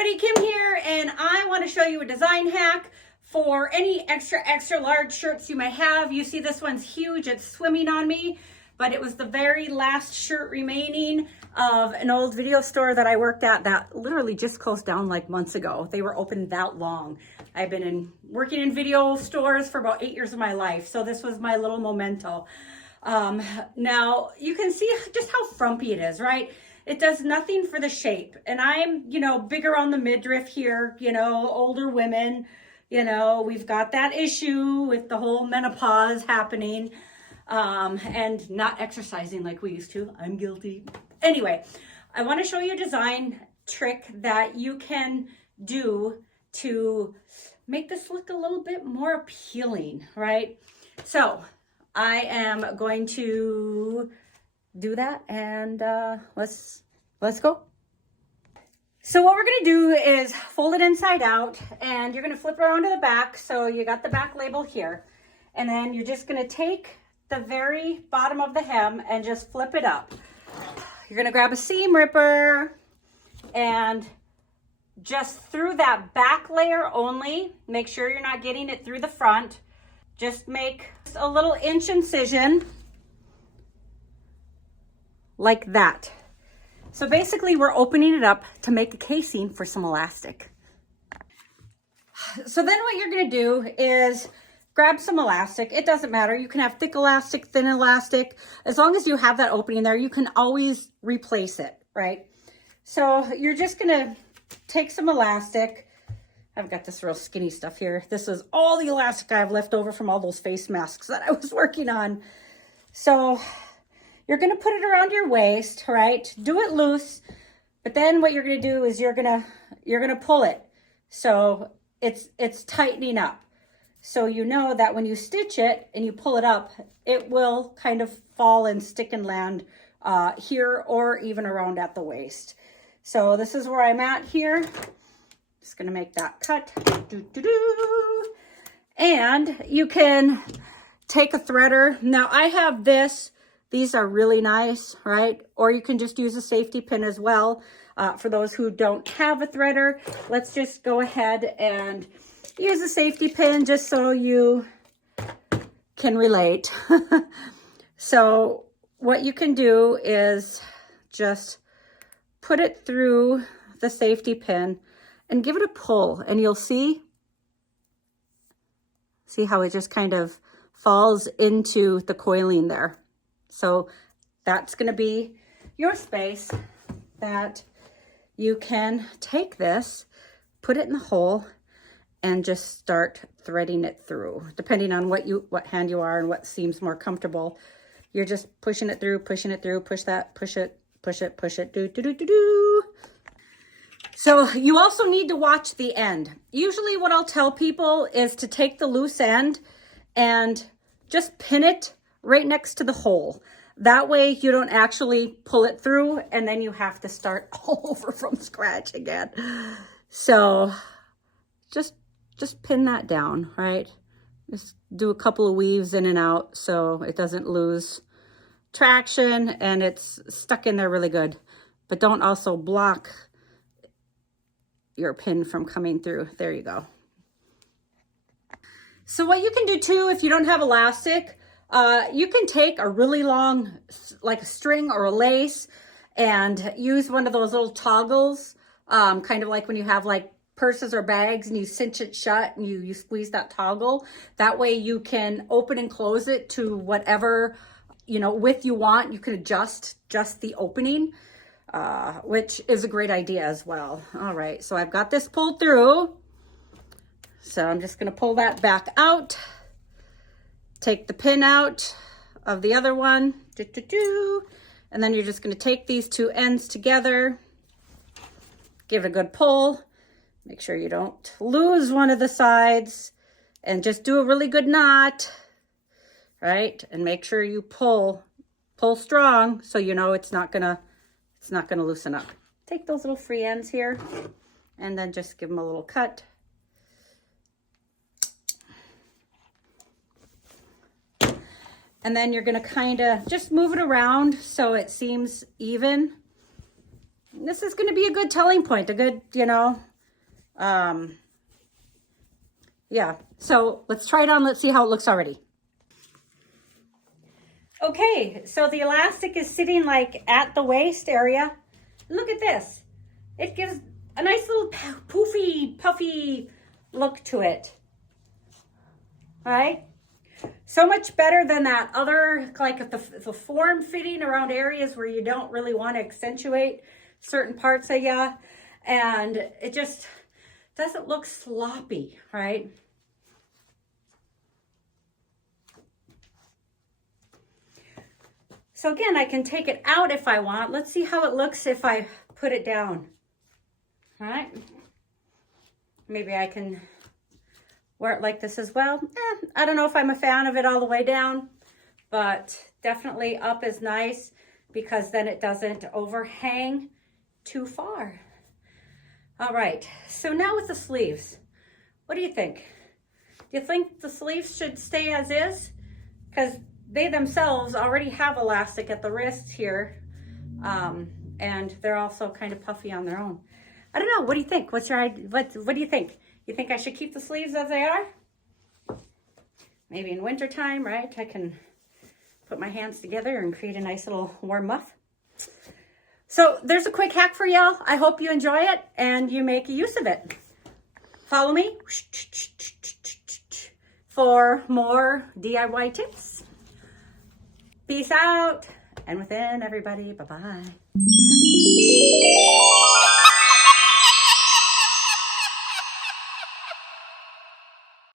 everybody, Kim here, and I want to show you a design hack for any extra large shirts you may have. You see this one's huge, it's swimming on me, but it was the very last shirt remaining of an old video store that I worked at that literally just closed down like months ago. They were open that long. I've been working in video stores for about 8 years of my life, so this was my little memento. Now you can see just how frumpy it is, right? It does nothing for the shape. And I'm, bigger on the midriff here, older women, we've got that issue with the whole menopause happening, and not exercising like we used to. I'm guilty. Anyway, I want to show you a design trick that you can do to make this look a little bit more appealing, right? So I am going to do that, and let's go. So what we're going to do is fold it inside out, and you're going to flip it around to the back. So you got the back label here, and then you're just going to take the very bottom of the hem and just flip it up. You're going to grab a seam ripper and just through that back layer only, make sure you're not getting it through the front. Just make a little inch incision like that. So basically we're opening it up to make a casing for some elastic. So then what you're going to do is grab some elastic. It doesn't matter. You can have thick elastic, thin elastic. As long as you have that opening there, you can always replace it, right? So you're just going to take some elastic. I've got this real skinny stuff here. This is all the elastic I have left over from all those face masks that I was working on. So you're going to put it around your waist, right? Do it loose, but then what you're going to do is you're going to pull it. So it's tightening up. So you know that when you stitch it and you pull it up, it will kind of fall and stick and land here or even around at the waist. So this is where I'm at here. Just going to make that cut. And you can take a threader. Now I have this. These are really nice, right? Or you can just use a safety pin as well. For those who don't have a threader, let's just go ahead and use a safety pin just so you can relate. So what you can do is just put it through the safety pin and give it a pull, and you'll see how it just kind of falls into the coiling there. So that's going to be your space that you can take this, put it in the hole, and just start threading it through. Depending on what hand you are and what seems more comfortable, you're just pushing it through, push that, push it, do. So you also need to watch the end. Usually what I'll tell people is to take the loose end and just pin it right next to the hole. That way you don't actually pull it through and then you have to start all over from scratch again. So just pin that down, right? Just do a couple of weaves in and out so it doesn't lose traction and it's stuck in there really good. But don't also block your pin from coming through. There you go. So what you can do too, if you don't have elastic, you can take a really long, like a string or a lace, and use one of those little toggles, kind of like when you have like purses or bags and you cinch it shut and you squeeze that toggle. That way you can open and close it to whatever, width you want. You can adjust just the opening, which is a great idea as well. All right, so I've got this pulled through. So I'm just going to pull that back out. Take the pin out of the other one, and then you're just going to take these two ends together, give it a good pull, make sure you don't lose one of the sides, and just do a really good knot, right? And make sure you pull strong so you know it's not gonna loosen up. Take those little free ends here, and then just give them a little cut. And then you're gonna kind of just move it around so it seems even. This is gonna be a good telling point, a good, Yeah, so let's try it on. Let's see how it looks already. Okay, so the elastic is sitting like at the waist area. Look at this. It gives a nice little poofy, puffy look to it. All right? So much better than that other, like the form fitting around areas where you don't really want to accentuate certain parts of you. And it just doesn't look sloppy, right? So again, I can take it out if I want. Let's see how it looks if I put it down. All right. Maybe I can wear it like this as well. I don't know if I'm a fan of it all the way down, but definitely up is nice because then it doesn't overhang too far. All right, so now with the sleeves, what do you think? Do you think the sleeves should stay as is? Because they themselves already have elastic at the wrists here, and they're also kind of puffy on their own. I don't know. What do you think? What do you think? You think I should keep the sleeves as they are? Maybe in winter time, right? I can put my hands together and create a nice little warm muff. So there's a quick hack for y'all. I hope you enjoy it and you make use of it. Follow me for more DIY tips. Peace out, and within everybody, bye-bye.